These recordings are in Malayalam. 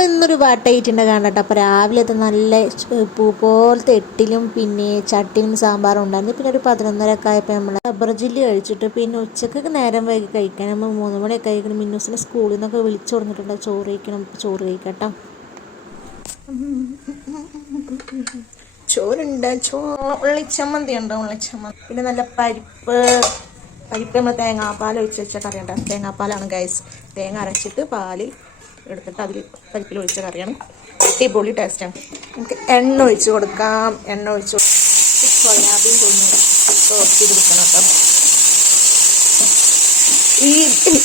അപ്പോൾ ഇന്നൊരു വാട്ടയിട്ടുണ്ട് കാണട്ടോ. അപ്പോൾ രാവിലെ അത് നല്ല പൂ പോലത്തെ എട്ടിലും പിന്നെ ചട്ടിലും സാമ്പാറും ഉണ്ടായിരുന്നു. പിന്നെ ഒരു 11:30 ആയപ്പോൾ നമ്മൾ റബ്ബർ ജില്ലി കഴിച്ചിട്ട് പിന്നെ ഉച്ചക്കൊക്കെ നേരം വൈകി കഴിക്കാൻ നമ്മൾ 3 മണിയൊക്കെ കഴിക്കണം. മിന്നൂസിനെ സ്കൂളിൽ നിന്നൊക്കെ വിളിച്ചു കൊടുത്തിട്ടുണ്ട് ചോറ് കഴിക്കണം, ചോറ് കഴിക്കട്ടോ. ചോറുണ്ട്, ഉള്ളിച്ചമ്മന്തി ഉണ്ടോ, ഉള്ളിച്ചമ്മന്തി പിന്നെ നല്ല പരിപ്പ് നമ്മൾ തേങ്ങാപ്പാൽ ഒഴിച്ച് വെച്ച കറിയുണ്ട്. തേങ്ങാപ്പാലാണ് ഗൈസ്, തേങ്ങ അരച്ചിട്ട് പാല് എടുത്തിട്ട് അതിൽ പരിപ്പിൽ ഒഴിച്ച കറിയാണ്. അടിപൊളി ടേസ്റ്റാണ്. നമുക്ക് എണ്ണ ഒഴിച്ച് കൊടുക്കാം. എണ്ണ ഒഴിച്ച് സോയാബീൻ റോസ്റ്റ് ചെയ്ത് കൊടുക്കണം കേട്ടോ.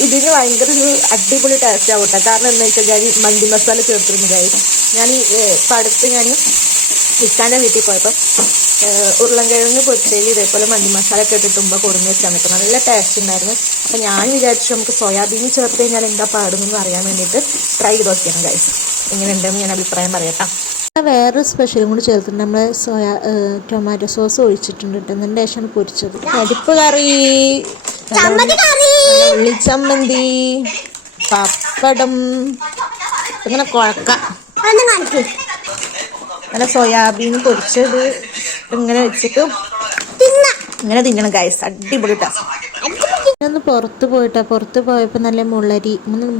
ഇതിന് ഭയങ്കര ഒരു അടിപൊളി ടേസ്റ്റ് ആവും കേട്ടോ. കാരണം എന്താ വെച്ചാൽ ഞാൻ മന്തി മസാല ചേർത്തിരുന്നു ഗൈസ്. ഞാൻ ഇപ്പം അടുത്ത് ഞാൻ ഇക്കാൻ്റെ വീട്ടിൽ പോയപ്പോൾ ഉരുളൻകിഴങ്ങ് പൊരിച്ചതിൽ ഇതേപോലെ മന്തി മസാല ഒക്കെ ഇട്ടിട്ട് മുമ്പ് കൊടുന്ന് വെച്ചാൽ കേട്ടോ. നല്ല ടേസ്റ്റ് ഉണ്ടായിരുന്നു. അപ്പം ഞാൻ വിചാരിച്ചു നമുക്ക് സോയാബീൻ ചേർത്ത് കഴിഞ്ഞാൽ എന്താ പാടുമെന്ന് അറിയാൻ വേണ്ടിയിട്ട് ട്രൈ ചെയ്ത് നോക്കിയാണ് ഗൈസ്. എങ്ങനെയുണ്ടെന്ന് ഞാൻ അഭിപ്രായം പറയട്ടോ. വേറൊരു സ്പെഷ്യലും കൂടി ചേർത്തിട്ടുണ്ട്. നമ്മൾ ടൊമാറ്റോ സോസ് ഒഴിച്ചിട്ടുണ്ട് കേട്ടോ. എന്നിട്ട് ശേഷമാണ് പൊരിച്ചത്. പരിപ്പ് കറി, ഉള്ളിച്ചമ്മന്തി, പപ്പടം, ഇങ്ങനെ കുഴക്കാം. നല്ല സോയാബീൻ പൊരിച്ചത് ഇങ്ങനെ വെച്ചിട്ട് ഇങ്ങനെ തിന്നണം ഗൈസ്. അടിപൊളി ടേസ്റ്റ്. ഒന്ന് പുറത്ത് പോയപ്പോൾ നല്ല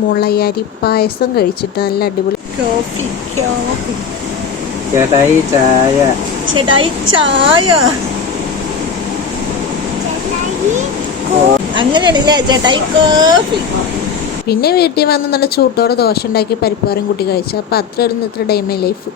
മുളയരി പായസം കഴിച്ചിട്ട് നല്ല അടിപൊളി. ചേട്ടായി ചായ അങ്ങനെയാണല്ലേ ചേട്ടായി കോഫി. പിന്നെ വീട്ടിൽ വന്ന് നല്ല ചൂട്ടോടെ ദോശ ഉണ്ടാക്കി പരിപ്പ് കറിയും കൂട്ടി കഴിച്ചു. അപ്പോൾ അത്ര ടൈം ലൈഫ്.